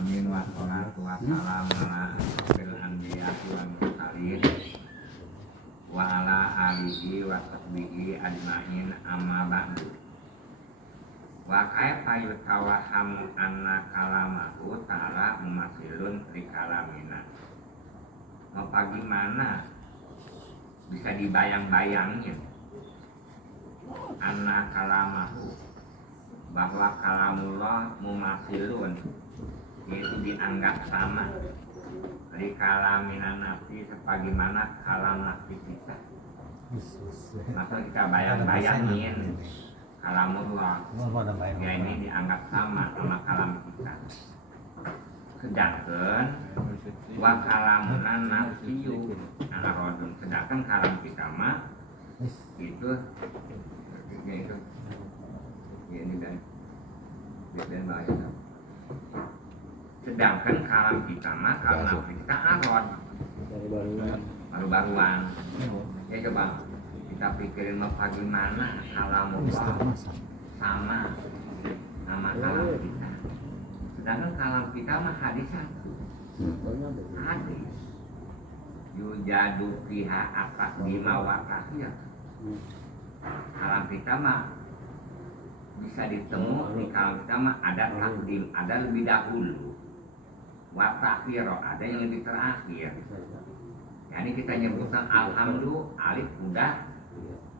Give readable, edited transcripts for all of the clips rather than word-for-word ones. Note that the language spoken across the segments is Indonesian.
Amin wa salatu wa salam ala asyrofil anbiya'i wal mursalin wa ala alihi wa sahbihi ajmain amma ba'du. Wa kaifa yutawahamu anna kalamahu ta'ala mumasilun li kalamina. Bagaimana bisa dibayang-bayangin anna kalamahu, bahwa kalamullah mumasilun, yaitu dianggap sama di kalamina nafsi sebagaimana kalam nafsi kita. Maka kita bayang-bayangin kalamullah, ya ini dianggap sama kalam kita. Sedangkan wa kalamuna nafsiyu aradun, sedangkan kalam kita mah itu ya ini dan bahasa. Sedangkan kalam kita mah kalam kita arad baru-baruan. Ya coba kita pikirin mah bagaimana kalamullah sama kalam kita. Sedangkan kalam kita mah hadis satu. Hadis yujadu fiha aqdima wa akhir. Kalam kita mah bisa ditemu di kalam kita mah ada takdim, ada lebih dahulu, wa ta'khir, ada yang lebih terakhir. Yani kita nyebutkan alhamdulillah, alif udah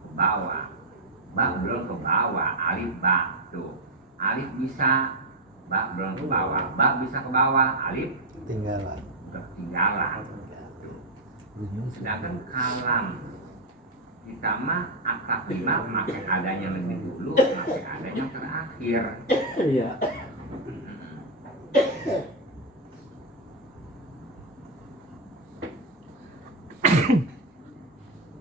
ke bawah, ba belum ke bawah, alif ba tuh, alif bisa, ba belum ke bawah, ba bisa ke bawah, alif ketinggalan. Sedangkan kalam kita mah akad lima makin adanya lebih dulu, makin adanya terakhir. Iya.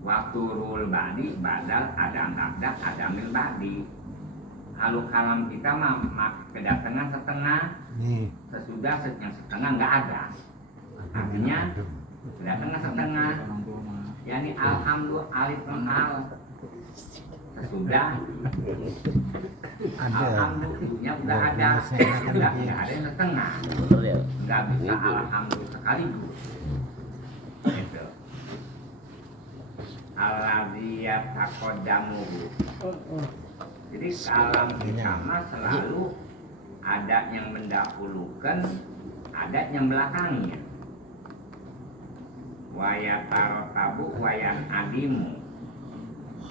Waktu rul badi badal ada mil badi. Kalau kalam kita mah kedatangan setengah, sesudah yang setengah nggak ada. Artinya kedatangan setengah. Yani alhamdulillah alif al sesudah alhamdulillahnya udah ada, sudah nggak ada yang setengah, nggak bisa alhamdulillah sekaligus. Gitu. Alladhiyat taqaddamuhu. Jadi kalam kita mah selalu ada yang mendahulukan, ada yang belakangnya. Wayatarotabu wayan adimu,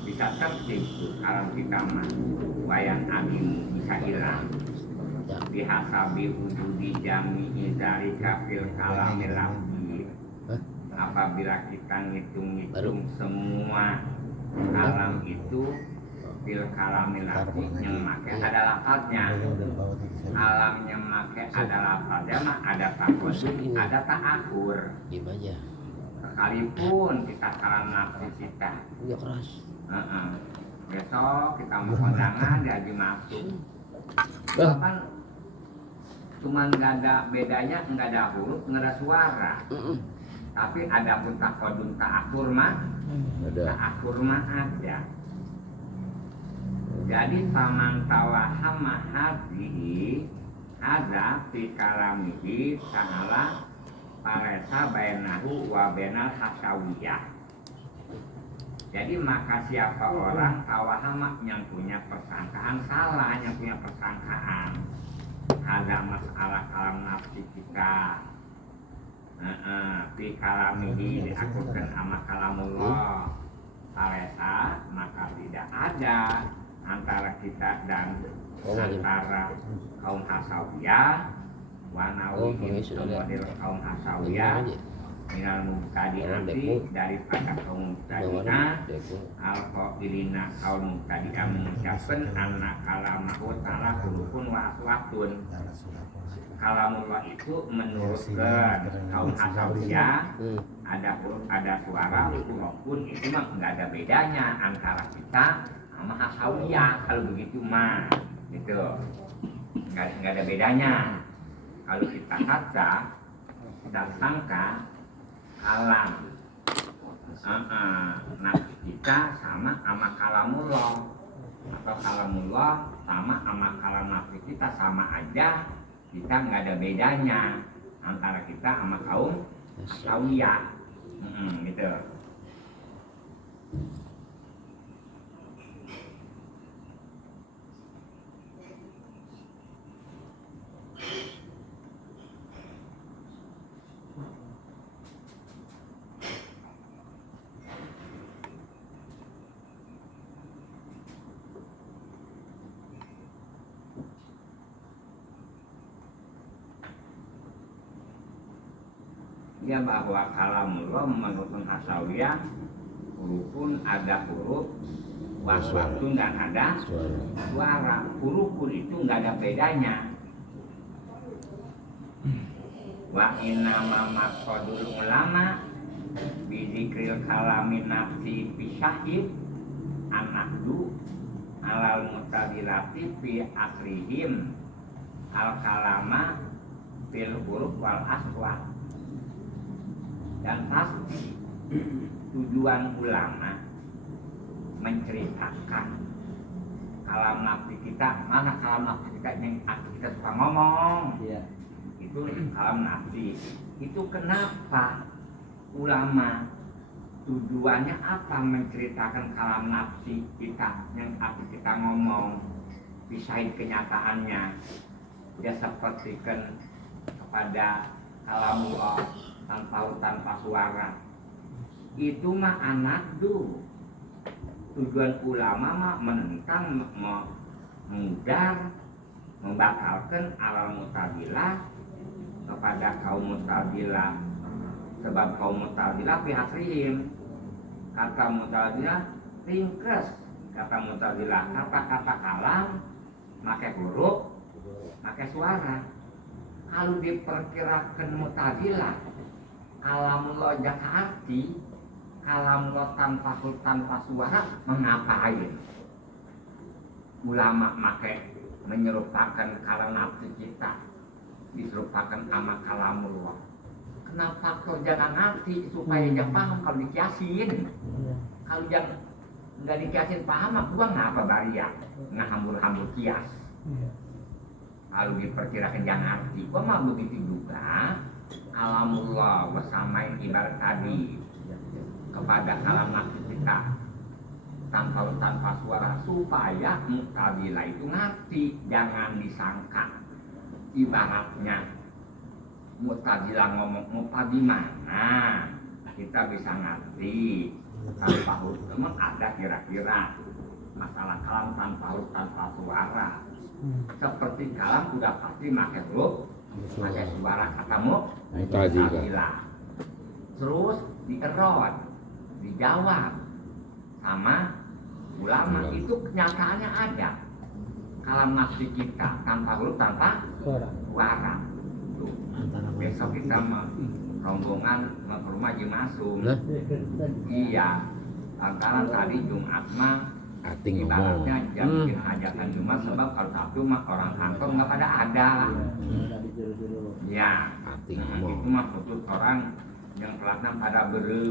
bisa tertib kalam kita mah, wayan adimu bisa hilang. Bihasabi wujudi jami'i dzalika fil kalamil lafzi. Apabila kita ngitung-ngitung semua kalam itu fil kalamil lafzi, yang make ada lafaznya. Kalam yang make ada lafaznya mah ada taqaddum, ada ta'akhur. Gimana? Sekalipun kita kalam nafsi kita, ya keras. Besok kita mau kondangan diaji masuk, kan cuma nggak ada bedanya, nggak ada huruf, nggak ada suara. Tapi ada pun taqaddum ta'akhur mah, ta'akhur mah ada. Jadi faman tawahama hadhihi hadza fi kalamihi ta'ala paresa bainahu wa bainal hasawiyah. Jadi maka siapa orang tawahama yang punya persangkaan salah, yang punya persangkaan ada masalah kalam nafsi kita, fi kalamihi diakurkan sama kalamullah paresa, maka tidak ada antara kita dan antara kaum hasawiyah Wanawi model kaum hasawiyah minal mubtadi'ati daripada kaum mubtadi'ah al-qailina kaum mubtadi'ah mengucapkan anna kalamahu ta'ala hurufun wa aswatun. Kalamullah itu menurutkan kaum hasawiyah ada huruf, ada suara, hurufun itu mah nggak ada bedanya antara kita sama hasawiyah. Kalau begitu mah gitu nggak ada bedanya. Kalau kita kata dan sangka kalam nafsi kita sama kalamullah, atau kalamullah sama kalam nafsi kita sama aja, kita nggak ada bedanya antara kita sama kaum Asawiyah. Gitu. Ya bahwa kalamullah menurut Asawiyah hurufun ada huruf, waswatun dan ada suara. Hurufun itu nggak ada bedanya. Wa inama maqsadul ulama bidzikril kalamin nafsi pisahid anakdu alal mutadilati fi akrihim al kalama fil huruf wal aswat. Dan pasti tujuan ulama menceritakan kalam nafsi kita, mana kalam nafsi kita yang kita suka ngomong, itu kalam nafsi. Itu kenapa ulama tujuannya apa menceritakan kalam nafsi kita yang kita ngomong, pisahin kenyataannya. Dia sepertikan kepada kalamullah tanpa suara. Itu mah anakdu. Tujuan ulama mah menentang, mengudar, membatalkan alal mutazilah kepada kaum mutazilah. Sebab kaum mutazilah pihak kata mutazilah ringkes. Kata mutazilah kata-kata kalam pakai huruf, pakai suara. Kalau diperkirakan mutazilah kalamullah jaka arti, kalamullah tanpa huruf tanpa suara, mengapain? Ulama makai menyerupakan kalam nafsi kita, diserupakan sama kalamullah. Kenapa kau jangan ngerti supaya dia paham kalau dikiasin? Kalau yang nggak dikiasin paham, aku ngapa baria ngahambur-hambur kias? Kalau diperkirakan jangan ngerti, gua mah begitu juga. Kalamullah bersamain ibarat tadi kepada kalam nafsi kita tanpa suara supaya mutazilah itu ngerti, jangan disangka ibaratnya mutazilah ngomong muta di mana kita bisa ngerti tanpa huruf. Memang ada kira-kira masalah kalam tanpa huruf tanpa suara. Seperti kalam udah pasti pakai huruf, pakai suara katamu mutazilah. Terus dierot, dijawab sama ulama. Itu kenyataannya ada. Kalam nafsi kita tanpa huruf tanpa suara. Besok kita rombongan ke rumah Haji Masum. Iya, lantaran tadi Jumat mah ibaratnya jam bikin hajatan Jumat, sebab kalau Sabtu mah orang kantor nggak pada ada. Ya, itu mah khusus orang yang pelatna pada berem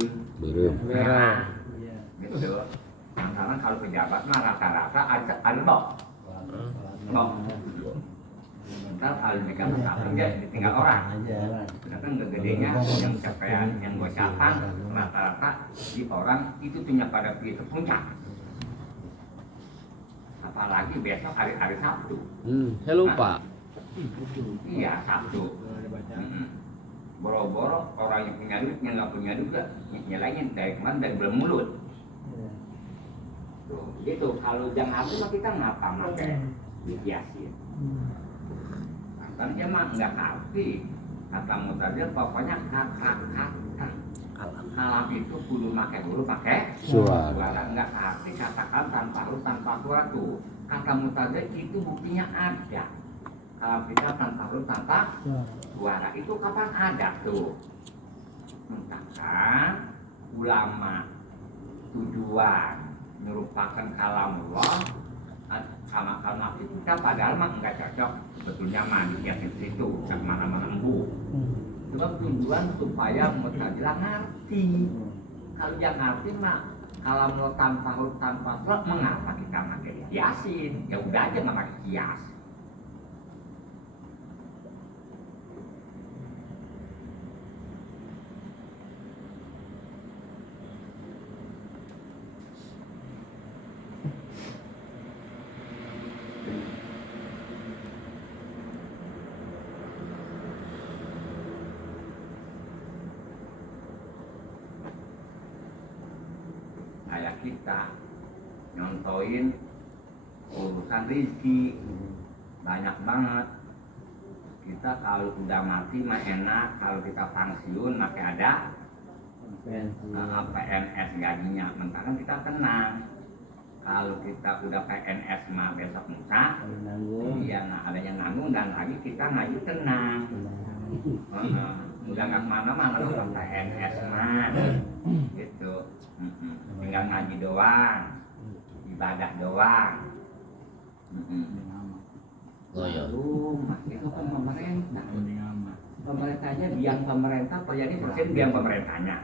merah gitu. Lantaran kalau pejabat mah rata-rata ada bok. Ntar kalau megang satu dia ditinggal orang. Sedangkan gedenya yang capaian yang gocapan rata-rata di orang itu punya pada pergi ke puncak. Apalagi besok hari Sabtu. Saya lupa. Iya Sabtu. Boro-boro orang yang punya duit, yang nggak punya duit nyalain dari kemarin dari belum mulut. Tuh, gitu. Kalau jam Sabtu mah kita ngapa pakai dihiasin. Kan dia mah nggak ngerti kata mutazilah, pokoknya kata kalam itu kudu pakai huruf pakai suara. Nggak ngerti katakan tanpa huruf tanpa suara tuh. Kata mutazilah itu buktinya ada. Kalam kita tanpa huruf tanpa suara itu kapan ada tuh? Mentahkan ulama tujuan merupakan kalamullah sama kalam nafsi kita, padahal mah enggak cocok sebetulnya mah di situ nggak mana-mana embu. Sebab tujuan supaya mutazilah ngerti. Kalau yang ngerti mah kalam lo tanpa huruf tanpa suara, mengapa kita pakai kiasin? Ya udah aja pakai kias. kita nyontoin urusan rezeki banyak banget. Kita kalau udah mati mah enak, kalau kita pensiun masih ada PNS gajinya, mentang kita tenang. Kalau kita udah PNS mah besok lusa, iya, nah ada yang nanggung dan lagi kita ngaji tenang. Udah nggak kemana-mana kalau PNS mah, gitu. Tinggal ngaji doang, ibadah doang. Belum, itu kan pemerintah. Pemerintahnya biang pemerintah, jadi persen biang pemerintahnya.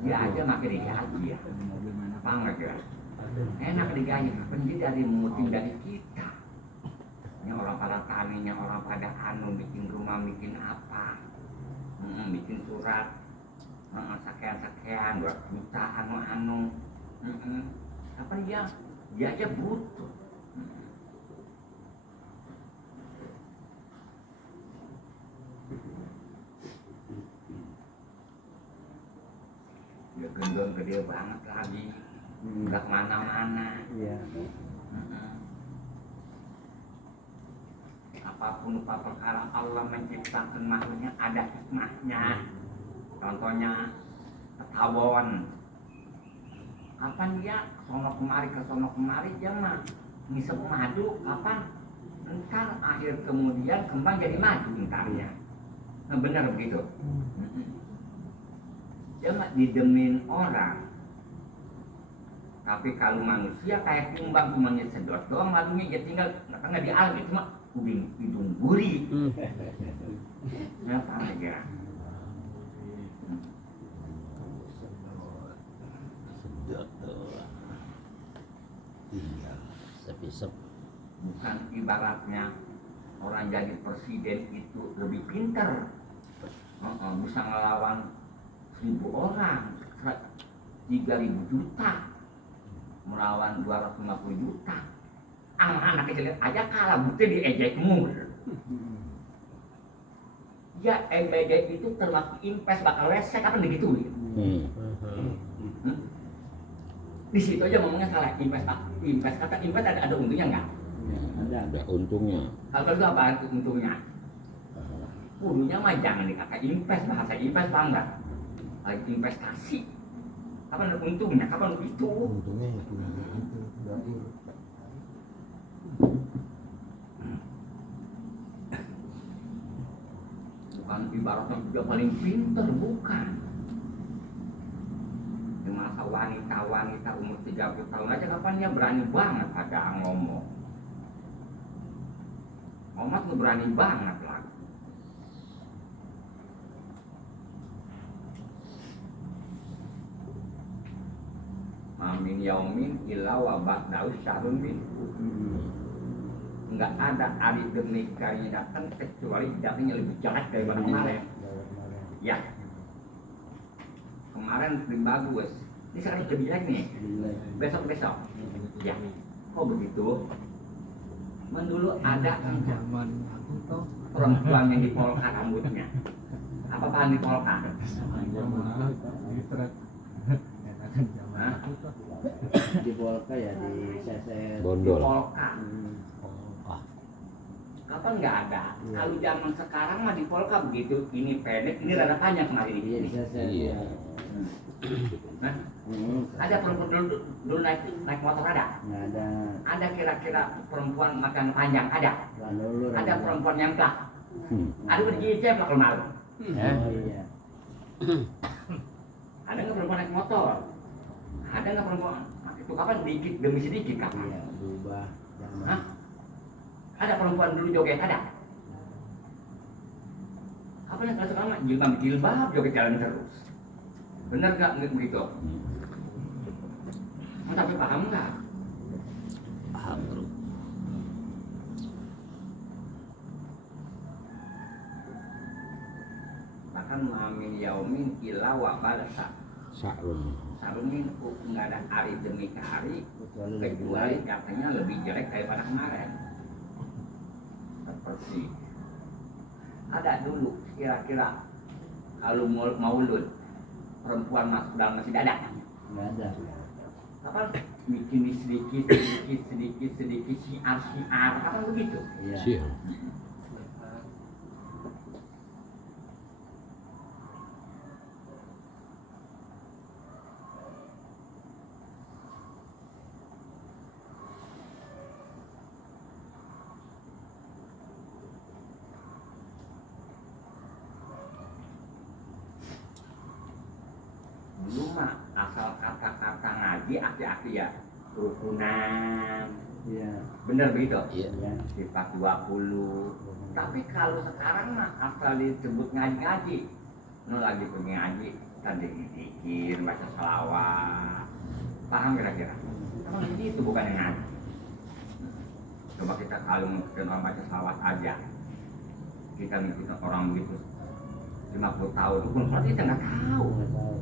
Dia aja makin digaji ya. Apa enggak kira? Enak digaji, penting dari muting dari kita. Ini orang pada taninya, orang pada bikin rumah, bikin apa, bikin surat, sekian-sekian, 2 juta, apa dia aja butuh. Dia gendong gede banget lagi, nggak kemana-mana. Iya. Apapun perkara Allah menciptakan makhluknya ada hikmahnya. Contohnya tawon. Kapan dia sono kemari dia mah ngisep madu, kapan? Entar akhir kemudian kembang jadi madu entarnya. Nah benar begitu. Dia mah didemin orang. Tapi kalau manusia kayak kumbangnya sedot doang, madunya dia tinggal nggak di alam itu mah ubin hidung gurih. Apa aja? Sedot doang. Tinggal sepisep. Bukan ibaratnya orang jadi presiden itu lebih pintar, bisa ngelawan 1.000 orang, 3.000 juta, melawan 250 juta. Anak kecil aja kalah, bukti diejekmu. Ya ejek itu termasuk impes, bakal resek, kapan begitu? Di situ aja ngomongnya salah, impes. Kata impes ada untungnya nggak? Ada untungnya. Kalau itu apa untungnya? Kudunya mah jangan dikata impes, bahasa impes paham nggak? Investasi. Kapan untungnya? Kapan itu? Untungnya itu dapur. Bukan ibaratnya juga paling pintar, bukan. Di masa wanita umur 30 tahun aja kapan dia berani banget pada ngomong. Omat tuh berani banget lah. Amin yaumin illa wa ba'dahu syarrun min. Enggak ada hari demi hari datang kecuali datangnya lebih jelek daripada kemarin. Ya. Kemarin lebih bagus. Ini sekarang lebih jelek nih. Besok. Ya. Kok begitu? Dulu ada kan zaman aku tuh perempuan yang dipolka rambutnya. Apa paham dipolka? Di polka ya, di seset Bondol. Polka. Kapan nggak ada? Kalau zaman sekarang mah di polka begitu, ini pendek, ini rada panjang kemarin ini. Iya, di seset. Iya. Nah, ada perempuan dulu naik motor ada? Nggak ada. Ada kira-kira perempuan makan panjang ada? Ada perempuan yang plak? Ada berdiri saya plak malu. Oh iya. Ada nggak perempuan naik motor? Ada nggak perempuan? Itu kapan dikit demi sedikit kapan? Iya, berubah. Hah? Ada perempuan dulu joget ada? Apa yang kalau sekarang jilbab joget jalan terus? Bener nggak begitu? Tapi paham nggak? Paham bro. Bahkan mamin yaumin illa wa balasa. Sa'run. Sarungin nggak ada hari demi hari kecuali katanya lebih jelek daripada kemarin. Seperti ada dulu kira-kira kalau maulud perempuan masuk dalam masjid ada? Nggak ada. Kapan bikin sedikit siar, kapan begitu? Iya. Sial. Dulu mah asal kata-kata ngaji aki-aki ya kerukunan, Iya. bener begitu? Iya. Iya. Sifat 20. Tapi kalau sekarang mah asal disebut ngaji-ngaji, nu lagi pergi ngaji, tadi dikir, baca selawat, paham kira-kira? Emang itu bukan yang ngaji. Coba kita kalau ngikutin orang baca selawat aja, kita ngikutin orang begitu 50 tahun, pun berarti kita nggak tahu. Nggak tahu.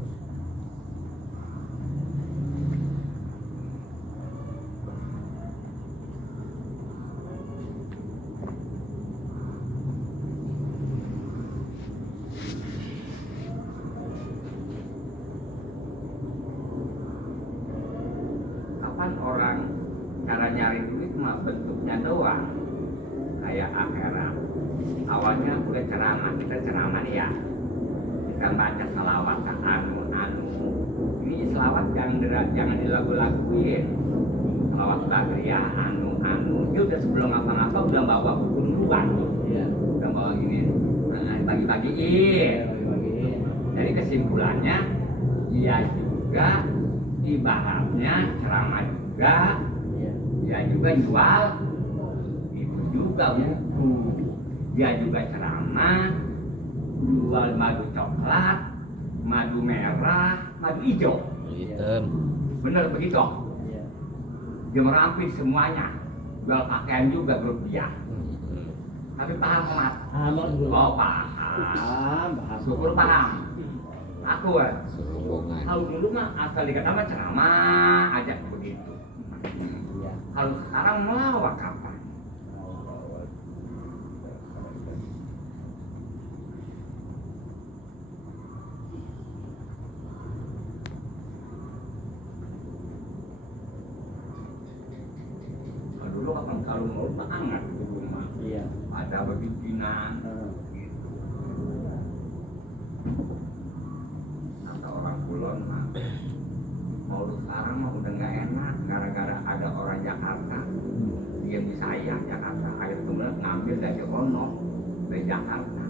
Kapan orang cara nyari duit mah bentuknya doang kayak akhirat. Awalnya udah ceramah, kita ceramah nih ya, kita baca selawat ke anu. Ini selawat jangan dilagu-laguin. Selawat bagriyah anu. Dia udah sebelum ngapa-ngapa udah bawa buku duluan. Iya. Udah bawa ini, bagi-bagiin. Iya, bagi-bagiin. Jadi kesimpulannya dia juga ibaratnya ceramah juga, Iya. dia juga jual itu juga buku, dia juga ceramah, jual madu coklat, madu merah, madu hijau, Hitam. bener begitu? Iya. Dia meramping semuanya, jual pakaian juga berlebihan. Tapi paham Mat? Amat dulu. Oh paham, Paham. syukur paham. Aku Serombongan. kalau dulu mah asal dikata mah ceramah aja begitu. Iya. Kalau sekarang melawak kapan? Kalau dulu kapan kalau mau mah hangat di rumah. Iya. Ada bebikinan Heeh. gitu. Kata orang Kulon mah mau sekarang mah udah nggak enak gara-gara ada orang Jakarta dia bisa ya Jakarta akhir kemudian ngambil dari Ono dari Jakarta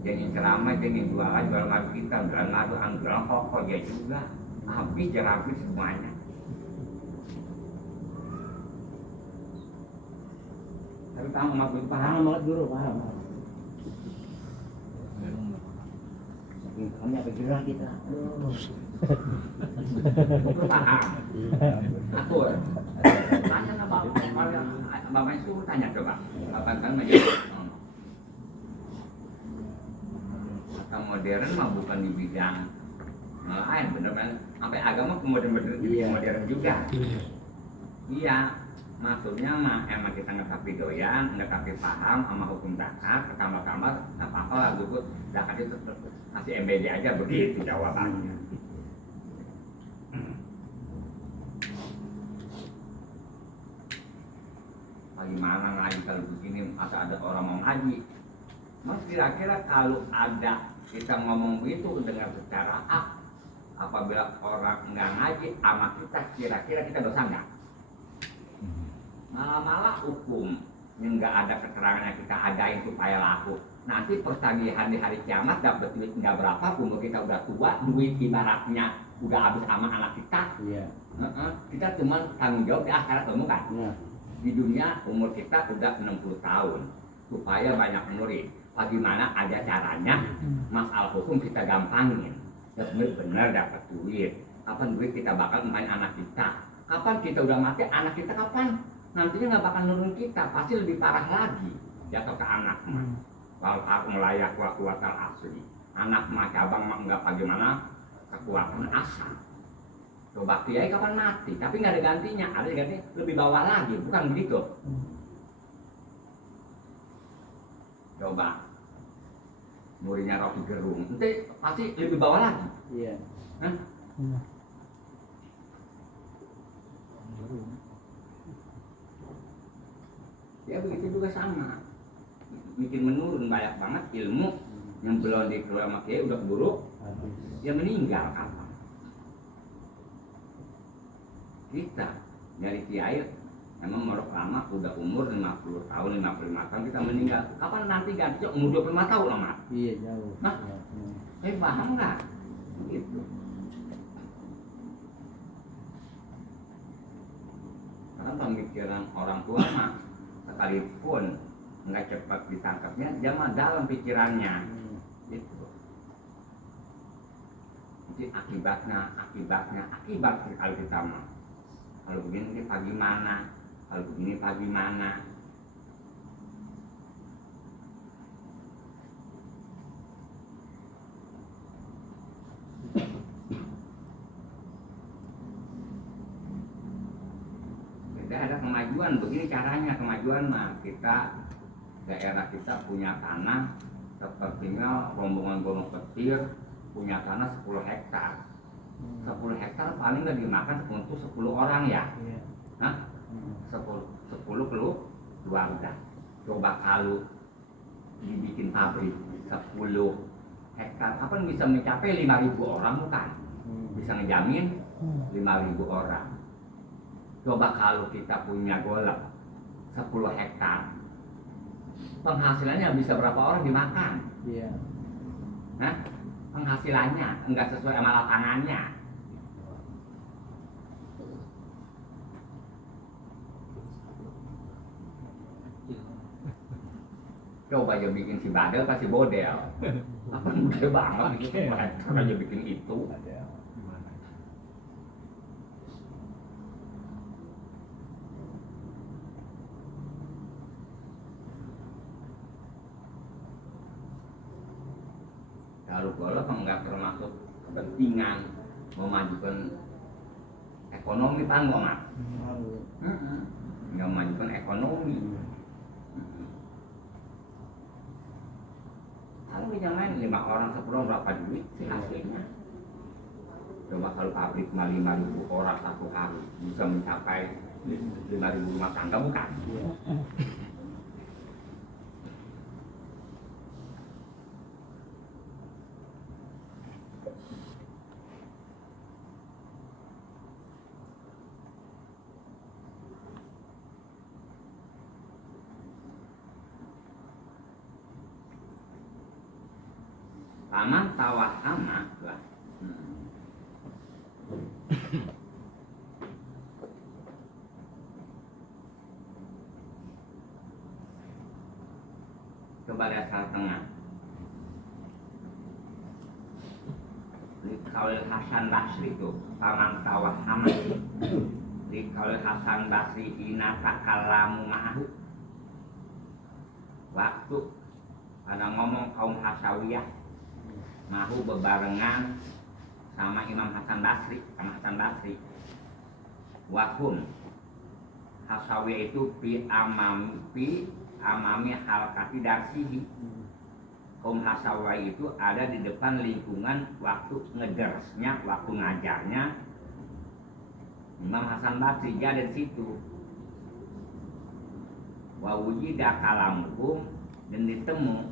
jadi ceramah jadi jual madu kita jual madu jual koko dia juga habis jangan habis semuanya tapi kamu mah belum Paham paham banget guru, paham. Saking kami apa gerah kita. belum paham aku tanya sama bapak itu tanya coba bapak kan menjadi kata modern mah bukan di bidang lain bener kan sampai agama modern Iya. modern juga iya maksudnya mah emang kita nggak tapi doyan nggak tapi paham sama hukum zakat tambah-tambah nggak apa-apa lah gue zakat itu masih MBD aja begitu jawabannya. Bagaimana lagi kalau begini masa ada orang mau ngaji? Mas kira-kira kalau ada kita ngomong begitu dengan secara apabila orang nggak ngaji sama kita kira-kira kita dosa nggak? Malah hukum yang nggak ada keterangannya kita adain supaya laku. Nanti pertagihan di hari kiamat dapat duit nggak berapa, umur kita udah tua, duit ibaratnya udah habis sama anak kita. Iya. Kita cuma tanggung jawab di akhirat kamu kan? Nah. Di dunia umur kita udah 60 tahun supaya banyak murid. Bagaimana ada caranya masalah hukum kita gampangin benar-benar dapat duit. Kapan duit kita bakal main anak kita? Kapan kita udah mati anak kita kapan? Nantinya nggak bakal nurun kita, pasti lebih parah lagi jatuh ke anak mah. Wal aku melayak kekuatan asli. Anak mah cabang mah nggak bagaimana kekuatan asal. Coba kiai kapan mati, tapi nggak ada gantinya, ada ganti lebih bawah lagi, bukan begitu? Coba muridnya Rocky Gerung, nanti pasti lebih bawah lagi. Iya. Hah? Ya begitu juga sama. Bikin menurun banyak banget ilmu yang belum dikelola sama kiai udah buruk, habis. dia meninggal kapan? Kita nyari kiai emang morok lama udah umur 50 tahun, 55 tahun kita meninggal. Kapan nanti ganti umur 25 tahun lama? Iya jauh. Hah? Ya, Paham nggak? Gitu. Karena pemikiran orang tua mah sekalipun nggak cepat ditangkapnya, dia mah dalam pikirannya. Gitu. Jadi akibat kalau kita mah. Kalau begini pagi mana? Kalau begini pagi mana? Jadi ada kemajuan, begini caranya kemajuan mah. Daerah kita punya tanah, sepertinya rombongan gunung petir punya tanah 10 hektar. 10 hektar paling nggak dimakan untuk 10 orang ya. Iya. Hah? 10 keluarga. Coba kalau dibikin pabrik 10 hektar, kapan bisa mencapai 5.000 orang bukan? Bisa ngejamin 5.000 orang. Coba kalau kita punya golep 10 hektar, penghasilannya bisa berapa orang dimakan? Iya. Hah? Penghasilannya enggak sesuai sama lapangannya. Coba aja bikin si badel pasti bodel. Apa gede banget bikin mereka aja bikin itu. Kalau golok enggak termasuk kepentingan memajukan ekonomi tanggung mak. Enggak memajukan ekonomi. Kalau jangan 5 orang 10 berapa duit sih hasilnya? Coba kalau pabrik 5.000 orang satu hari bisa mencapai 5.000 rumah tangga bukan? Paman tawahama lah. Coba lihat salah tengah. Liqaul Hasan Basri itu paman tawahama. Liqaul Hasan Basri hina takallamu ma'ahu. Waktu ada ngomong kaum Hasawiyah mahu bebarengan sama Imam Hasan Basri, Wahum Hasawiyah itu pi amami halkati darsihi. Kaum Hasawiyah itu ada di depan lingkungan waktu ngedersnya, waktu ngajarnya Imam Hasan Basri, dia ada di situ. Wa wujida kalamuhum, dan ditemu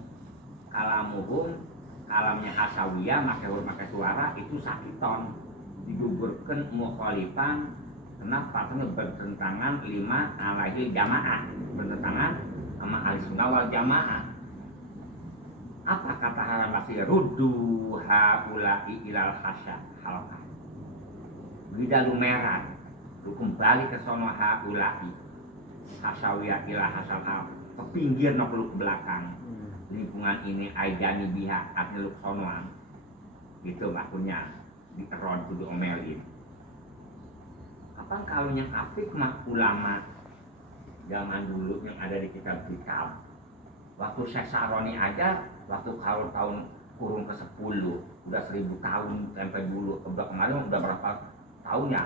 kalamuhum, kalamnya Hasawiyah pakai suara itu sakiton, digugurkan mukhalifan kenapa? Karena bertentangan 5 alaihi jamaah, bertentangan sama ahli sunnah wal jamaah. Apa kata Hasan Basri? Ruddu haula'i ilal hasya halqa, bidalu merah, lu kembali ke sono haula'i Hasawiyah ila hasal halqa, ke pinggir nok lu ke belakang. Lingkungan ini aidani biha atluk sonoan gitu maksudnya diteron kudu omelin. Kapan kalau yang apik mah ulama zaman dulu yang ada di kitab-kitab, waktu Syekh Saroni aja waktu kalau tahun kurun ke-10 udah 1000 tahun sampai dulu kemarin udah berapa tahun ya,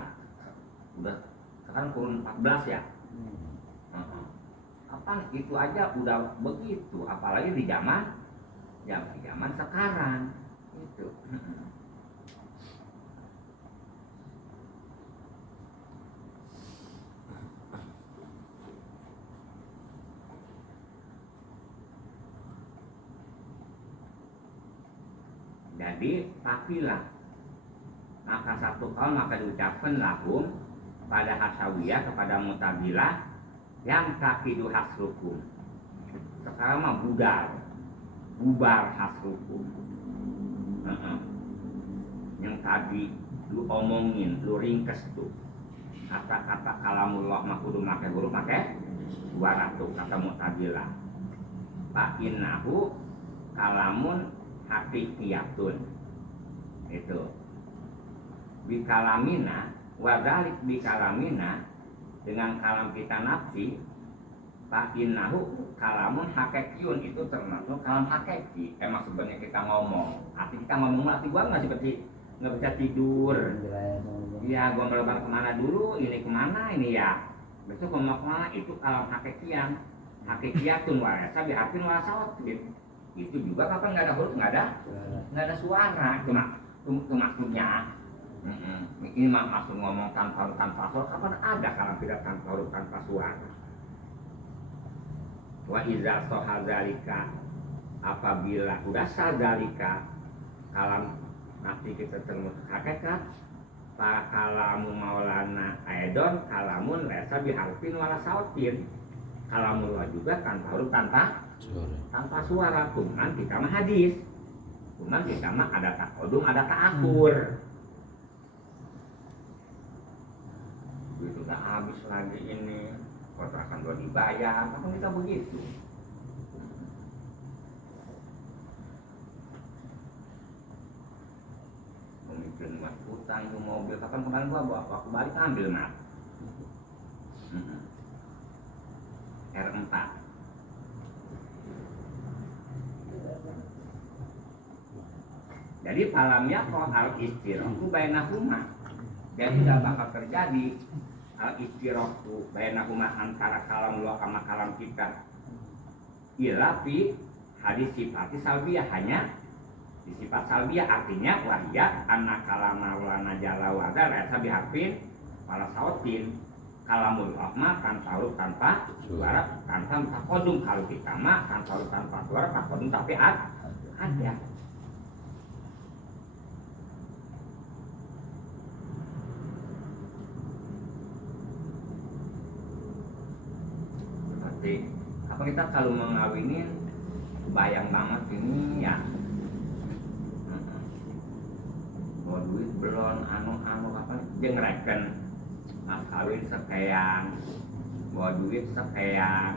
udah sekarang kurun 14 ya. Kapan itu aja udah begitu, apalagi di zaman sekarang itu. Jadi pakilah. Maka satu kaum maka diucapkan lahum pada hasawiyah kepada mutazilah yang takidu hasrukum. Sekarang mah bubar hasrukum. Yang tadi lu omongin, lu ringkes tuh. Kata-kata kalamullah mah kudu make huruf make 200 kata mutazilah. Fa innahu kalamun hakikiyatun. Itu bikalamina wadalik bikalamina dengan kalam kita nafsi. Fa innahu kalamun hakikiyun, itu termasuk kalam hakiki. Emang sebenarnya kita ngomong, arti kita ngomong, arti gua nggak seperti nggak bisa tidur. Iya, gua melebang kemana dulu, ini kemana ini ya. Besok gua mau kemana, itu kalam hakikian. Hakikiyatun warasa biharfin wasawatin. Itu juga kapan nggak ada huruf, nggak ada suara, itu maksudnya. Ini maksud ngomong tanpa huruf tanpa suara. Kapan ada kalam tidak tanpa huruf tanpa suara? Wa iza sohazalika, apabila udah sazalika kalam nanti kita termus hakikat, para kalamu maulana aidon kalamun lesa biharfin wala sautin. Kalamullah juga tanpa huruf tanpa suara. Cuman kita mah hadis, cuman kita mah ada takodum ada ta'akhur. Itu udah habis lagi ini, kontrakan gua dibayar, apa kita begitu? Mungkin buat utang itu mobil, kapan kemarin gua bawa aku balik ambil mat. R4. Jadi palamnya kok al-istirahu bainahuma. Jadi tidak bakal terjadi al-istirahu bainahuma antara kalam Allah sama kalam kita. Ila fi hadis sifati salbiyah, hanya di sifat salbiyah, artinya wahya anna kalama ulana jala wada rasa biharfin wala sautin. Kalamul rahmah tanpa huruf tanpa suara tanpa takodum. Kalau kita mah tanpa huruf tanpa suara takodum tapi ada. Seperti apa kita kalau mengawinin bayang banget ini ya. Bawa duit belum anu apa dia ngereken. Mas kawin sekian, bawa duit sekian,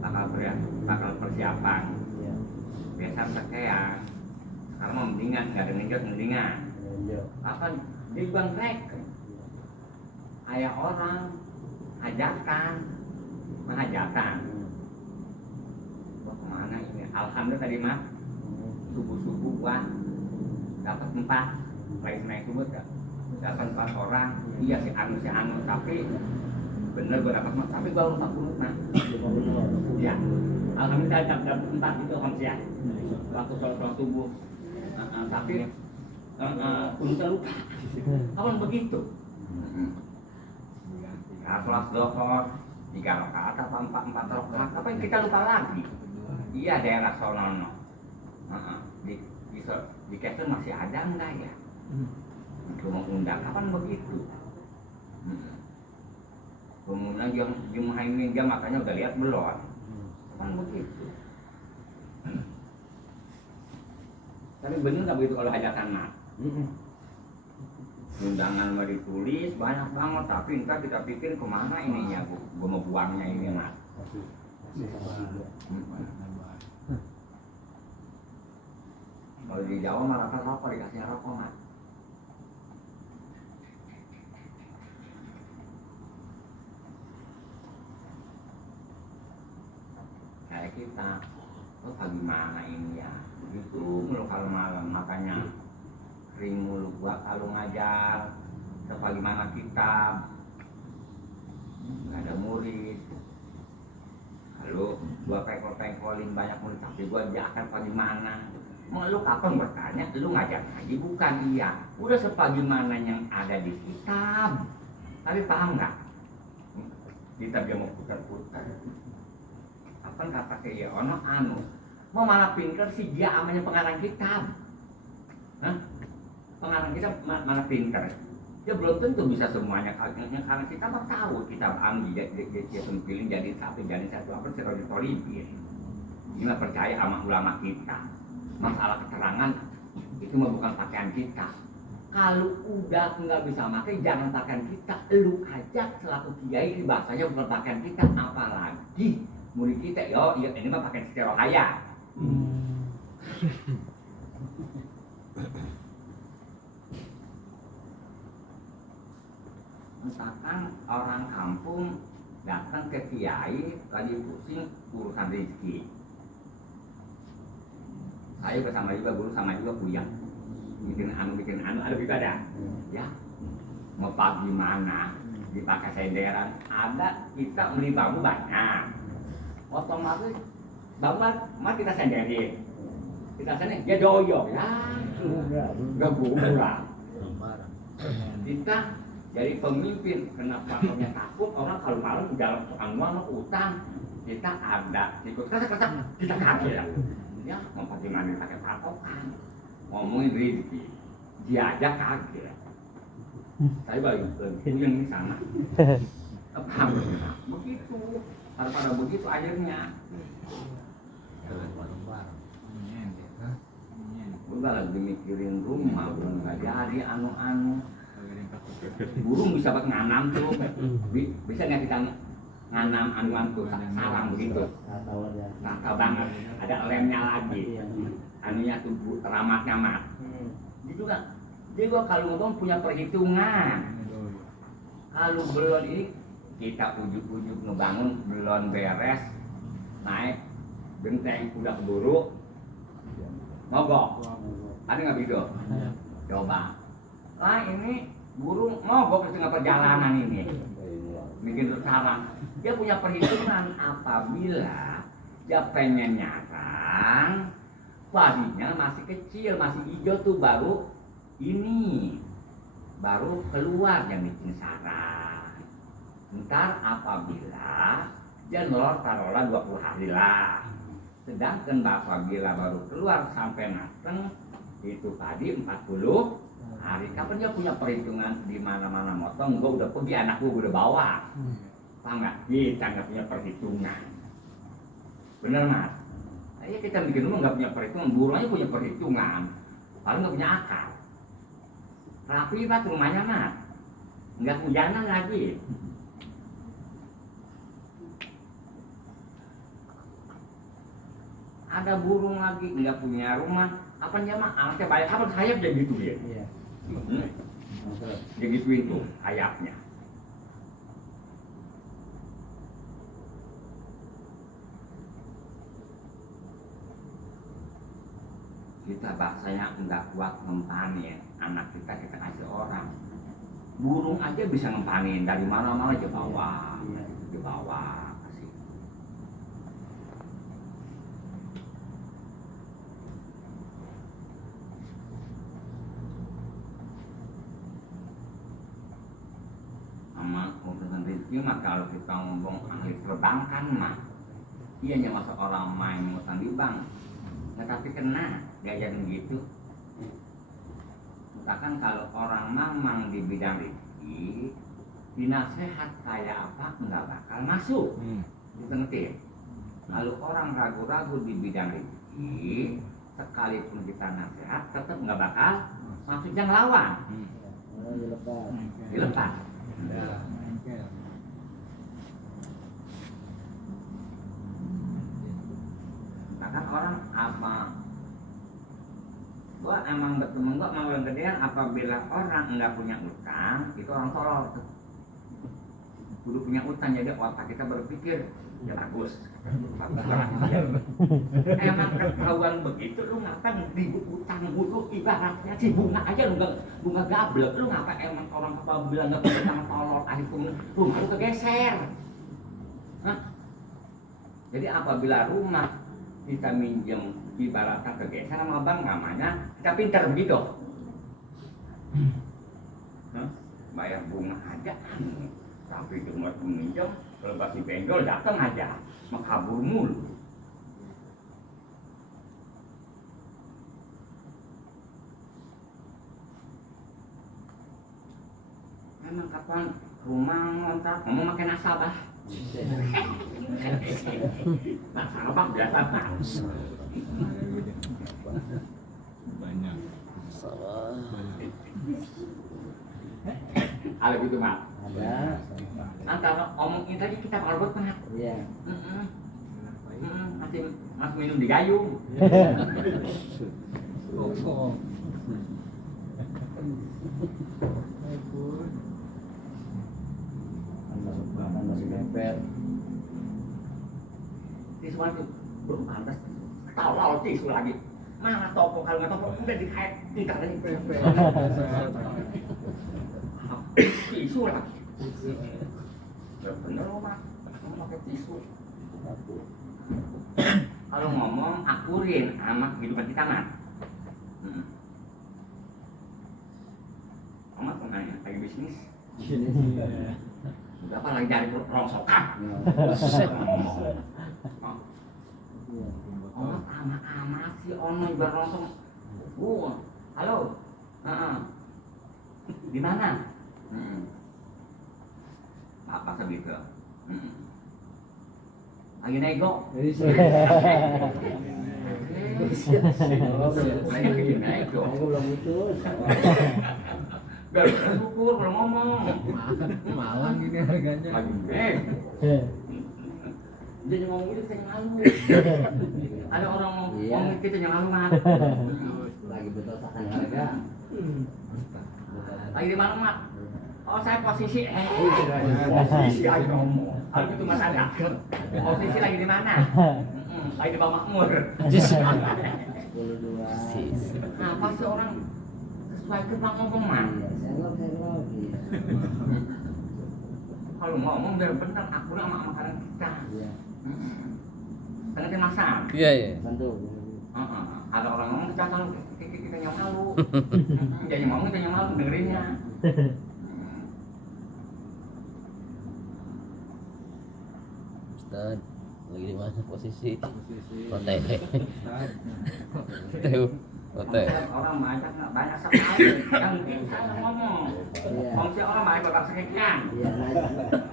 bakal persiapan, biasa sekian. Sekarang mau mendingan, nggak ada mendingan. Apa di bang rek? Ayah orang hajatan, Wah kemana ini? Alhamdulillah tadi mah subuh gua dapat 4, naik subuh kan? Dapat 4 orang, iya si anu, tapi bener gue dapat 4, tapi gue lupa kurut nah. Ya, alhamdulillah dapat 4 itu hamsiah. Waktu sholat subuh, tapi udah lupa. Kapan begitu? Kelas dohor 3 rakaat apa 4 rakaat, apa yang kita lupa lagi? Iya daerah sonono. Di Kesen masih ada enggak ya? Cuma undang kapan begitu? Kemudian yang Muhaimin dia makanya udah lihat belum? Kapan begitu? Tapi bener nggak begitu kalau hajatan mat? Undangan mau ditulis banyak banget, tapi ntar kita pikir kemana ininya gua mau buangnya ini mat? Kalau di Jawa malah rokok dikasih rokok mat. Kita bagaimana ini ya begitu mulu kalau malam, makanya kering mulu gua kalau ngajar bagaimana kita nggak ada murid. Kalau gua pengkolin banyak murid tapi gua diakan bagaimana mau lu kapan bertanya lu ngajar ngaji bukan? Iya udah sebagaimana yang ada di kitab, tapi paham nggak kitab dia mau putar-putar apa kata kayak ono anu mau malah pinter si dia amanya pengarang kitab Hah? Pengarang kita mana pinter? Dia belum tentu bisa semuanya karena kita mah tahu kita dia pilih jadi satu apa sirojitolibin. Ini mah percaya sama ulama kita. Masalah keterangan itu mah bukan pakaian kita. Kalau udah nggak bisa pakai jangan pakaian kita, lu aja selaku kiai bahasanya bukan pakaian kita, apalagi murid kita yo ya ini mah pakaian seterohaya. Misalkan orang kampung datang ke kiai lagi pusing urusan rezeki. Saya bersama juga guru sama juga buyang. bikin anu ada ibadah ya mau pagi mana dipakai senderan ada kita beli bambu banyak otomatis bambu mah kita senderin dia doyok ya nggak gurah kita jadi pemimpin kenapa orangnya takut orang kalau malam di dalam anuan utang kita ada ikut kerasa kita kaget ya mau pagi mana pakai patokan ngomongin rezeki, dia aja kaget. Saya balik ke yang di sana. Apa begitu? Pada begitu akhirnya. Udah lagi mikirin rumah, belum nggak jadi anu. Burung bisa buat nganam tuh, bisa nggak kita nganam anuan tuh sarang begitu? Nggak tahu banget. Ada lemnya lagi. Anunya tubuh teramatnya mat. Gitu kan? Jadi gua kalau ngomong punya perhitungan. Kalau belum ini kita ujuk-ujuk ngebangun belum beres naik genteng udah keburu mogok. Ada nggak video? Coba. Nah ini burung mogok di tengah perjalanan ini. Bikin sarang. Dia punya perhitungan apabila dia pengen nyarang padinya masih kecil, masih hijau tuh baru keluar yang bikin sarang. Ntar apabila dia nelor taruhlah 20 hari lah. Sedangkan apabila baru keluar sampai mateng itu padi 40 hari. Kapan dia punya perhitungan di mana-mana motong, gua udah pergi anak gua udah bawa. Paham nggak? Kita nggak punya perhitungan. Bener mas? Ya kita bikin rumah nggak punya perhitungan, burung aja punya perhitungan, paling nggak punya akal. Rapi banget rumahnya mas, nggak hujanan lagi. Ada burung lagi nggak punya rumah, apa dia mah anaknya banyak apa sayap dia gitu ya? Dia gituin tuh sayapnya. Kita bahasanya enggak kuat ngempanin anak kita kasih orang. Burung aja bisa ngempanin dari mana-mana aja bawa, kasih. Sama urusan rezeki mah kalau kita ngomong ahli perbankan mah, iya masa orang main ngutang di bank. Nah, tapi kena diajarin gitu. Misalkan kalau orang mamang di bidang rezeki, dinasehat kayak apa nggak bakal masuk. Itu ngerti? Kalau orang ragu-ragu di bidang rezeki, sekalipun kita nasihat tetap nggak bakal masuk yang lawan. Dilepas. Kan orang apa gua emang bertemu gua mau yang gedean apabila orang enggak punya utang itu orang tolol tuh kudu punya utang jadi otak kita berpikir ya bagus emang ketahuan begitu lu ngapain ribut utang mulu ibaratnya si bunga aja lu nggak gablek lu ngapain emang orang apabila nggak punya utang tolol akhirnya rumah lu kegeser. Hah? Jadi apabila rumah kita minjem ibaratnya kegeser sama bank namanya kita pintar begitu. Bayar bunga aja tapi cuma minjem kalau pasti benjol datang aja makabur mulu. emang kapan rumah ngontrak ngomong makin nasabah. Nasabah biasa Pak. Banyak. Kalau gitu Mak. Ada. Antara omong itu aja kita kalau buat Mak. Iya. Masih minum di gayung. Makan nasi mepet. Di sekolah tuh belum pantas. Tahu tisu lagi. Mana toko kalau nggak toko udah dikait kita lagi. Tisu lagi. Bener loh Mak. Kamu pakai tisu. Kalau ngomong akurin sama kehidupan kita Mak. Amat nanya lagi bisnis. Udah apa lagi cari rongsokan. Oh, ama si ono ibarat rongsong. Halo. Di mana? Apa segitu? Lagi nego. Lagi nego. Aku belum putus. Gak syukur kalau ngomong. Malang gini harganya. Lagi nego. Dia ngomong itu kita yang lalu. Ada orang ngomong kita yang lalu Mak. Lagi betosakan harga. Lagi di mana Mak? Oh saya posisi posisi aja ngomong. Kalau itu Mas ada. Posisi lagi di mana? Lagi di Bang Makmur. 10-2. Nah pasti orang sesuai ke Bang ngomong Mak. Senggol. Kalau ngomong biar benar aku sama makanan kita. Iya. Karena kita masak. Iya. Bantu. Ada orang ngomong kita tahu kita yang malu. Jadi ngomong kita yang malu dengerinnya. Ustaz, lagi di mana posisi? Posisi. Hotel. Hotel. Orang banyak sekali yang kita ngomong. Iya. Kongsi orang banyak bakal sekian. Iya,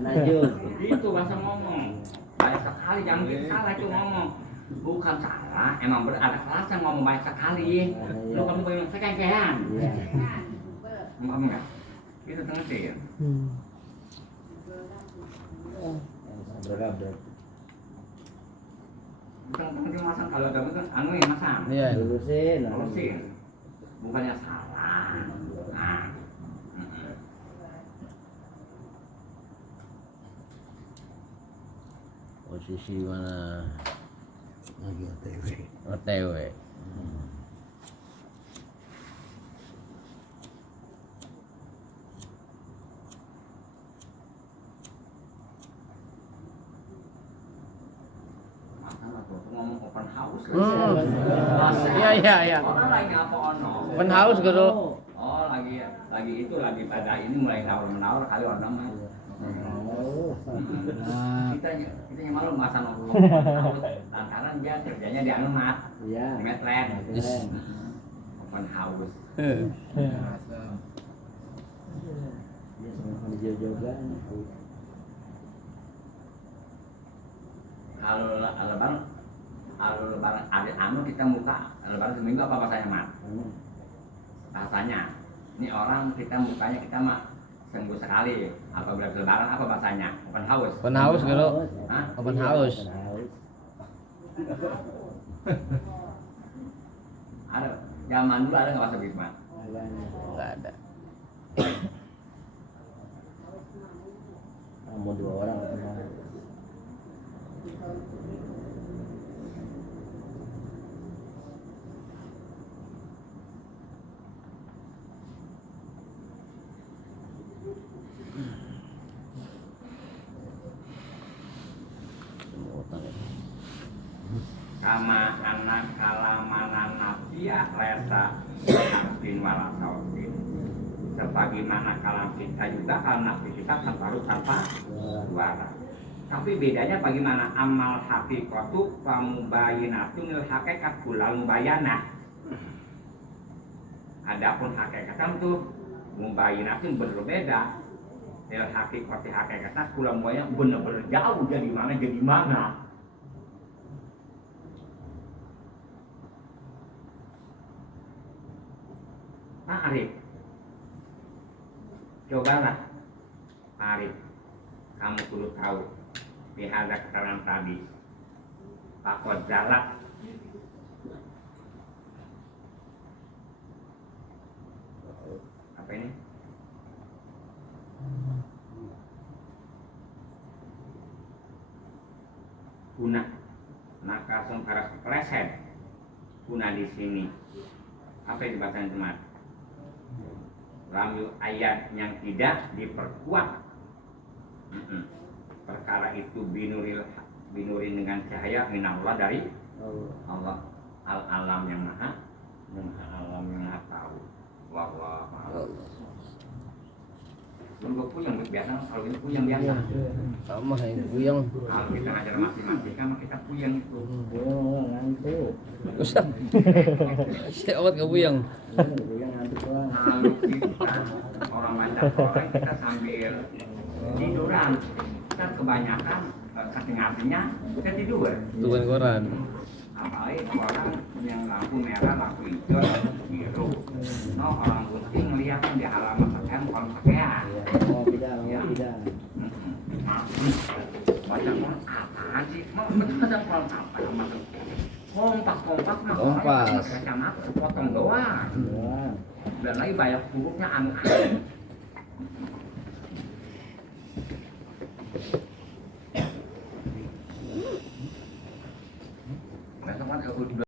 najul. Itu bahasa ngomong. Banyak sekali yang salah itu ngomong. Bukan salah, emang ada kelas yang ngomong banyak sekali. Lu kamu banyak sekian. Iya. Ngomong enggak? Itu tengah sih. Bergabung. Bukan masang kalau ada itu anu yang masang. Iya. Lulusin. Terusin. Bukannya salah. Nah. Posisi mana? Lagi OTW. OTW. Ngomong open house Iya. Orang lagi apa ono? Open house gitu. Oh lagi itu lagi pada ini mulai menawar kali orang mah. Kita malu masa nongkrong lantaran dia kerjanya di anu Mat. Iya. Di Metren. Open house. Dia sama hijau-hijauan. Kalau lebaran ada anu kita buka lebaran seminggu apa bahasanya Mat? Bahasanya ini orang kita mukanya kita mah seminggu sekali. Apabila lebaran apa bahasanya? Open house. Open house gitu. Hah? Open house. Ada zaman dulu ada nggak bahasa begitu Mat? Enggak ada. Kamu 2 orang kenal. Kama anak kalamana nafsia resa bin walasautin. Sebagaimana kalam kita juga kalam nafsi kita terbaru tanpa suara. Tapi bedanya bagaimana amal hakikatu pamubayinatun lil hakikat kulal mubayanah. Adapun hakikat itu mubayinatun berbeda Ya hakikatnya kula moya bener-bener jauh jadi mana. Pak Arif, cobalah Pak Arif, kamu perlu tahu di hadap keterangan tadi Pak Jalak apa ini? Guna maka para kepleset guna di sini apa yang dibaca teman? Lalu ayat yang tidak diperkuat. Perkara itu binuri dengan cahaya minallah dari Allah al-alam yang maha alam yang maha tahu. Wallahu a'lam. Puyeng biasa, kalau ini puyeng biasa. Sama ini buyang. Kalau kita ngajar matematika mah kita puyeng itu. Oh, ngantuk. Usah. Si awat ke buyang. Yang ngantuk lah. Kalau kita orang baca Quran kita sambil tiduran, kita kebanyakan saking artinya kita tidur. Tuhan koran. Apalagi orang yang lampu merah, lampu hijau, lampu biru. No orang putih ngeliatnya di halaman pakaian bukan pakaian. Oh, tidak. Baca Quran apaan sih? Mau baca Quran apa? Kompak mah. Kompas. Kacamata sepotong doang. Wah. Dan lagi banyak hurufnya anu.